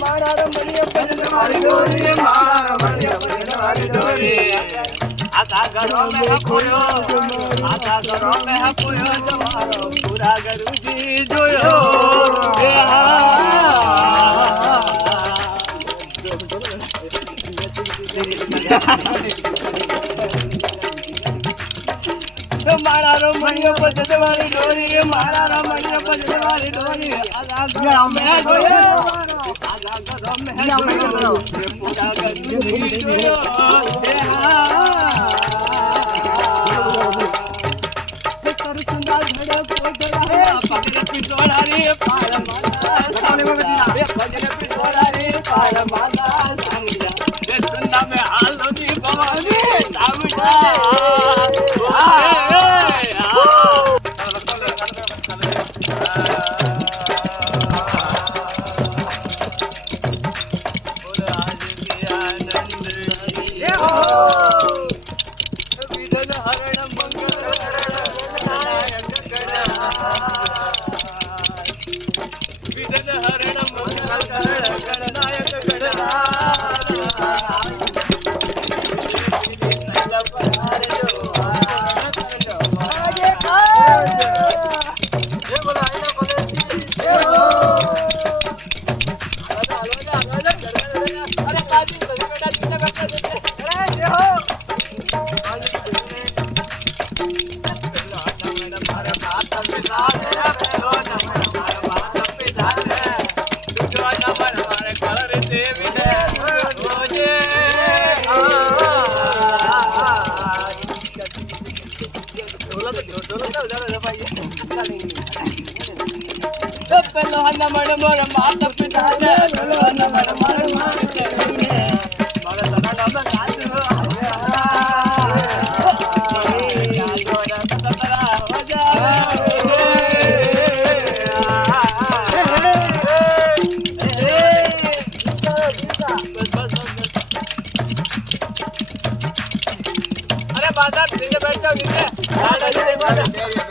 મારા રમણીય ભજન વાળી ડોરી મારા રમણીય ભજન વાળી ડોરી આકા ઘરો મે હપોયો આકા ઘરો મે હપોયો તમારો પૂરા ગરુજી જોયો મારા રમણીય ભજન વાળી ડોરી મારા રમણીય ભજન વાળી ડોરી આકા ઘરો મે જોયો પૂરા ગરુજી જોયો बैठ जाओ